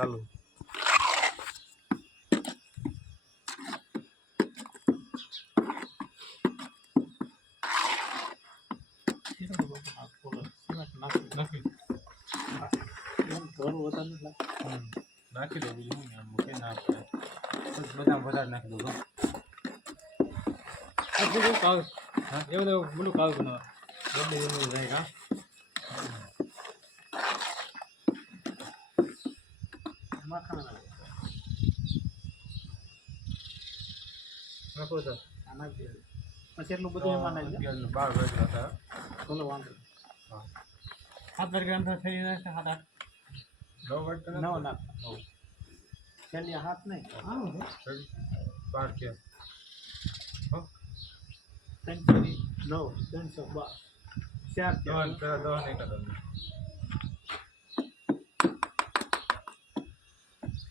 ચાલુ. નાખી દઉં બીજું મૂકી ના પડે બસ બધા વધારે નાખી દો હા? એવું બોલું કાવ બનાવવા એવું જાય કા નાખો તો પછી એટલું બધું એમાં અગિયારને બાર વાગ્યા હતા. ચલો વાંધો હા. સાત વાગે અંતર થઈ જાય સાત આઠ. નવ નવ નાખ. છેલ્લી હાથ નહીં. બાર કે? ત્રણસો નવ ત્રણસો બાર. ચાર દહન પેલા દહન એક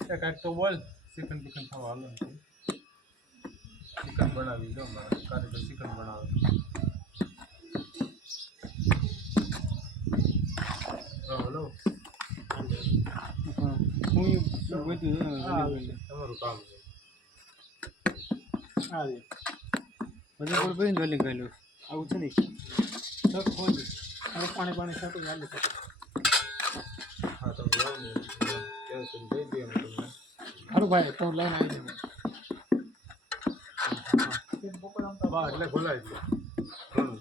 એ કાંઈક તો બોલ. ચિકન બિકન ખાવા હાલો ચિકન બનાવી દો મારા. કારીગર ચિકન બનાવે હા હલો. તમારું કામ છે. હા બધું પણ કરેલું આવું છે નહીં સબ ખોલી. પાણી પાણી સાથે ચાલુ હા તમે જાઓ ને. દઈ હારું ભાઈ તો લઈને આવી જવું એટલે ખોલાવી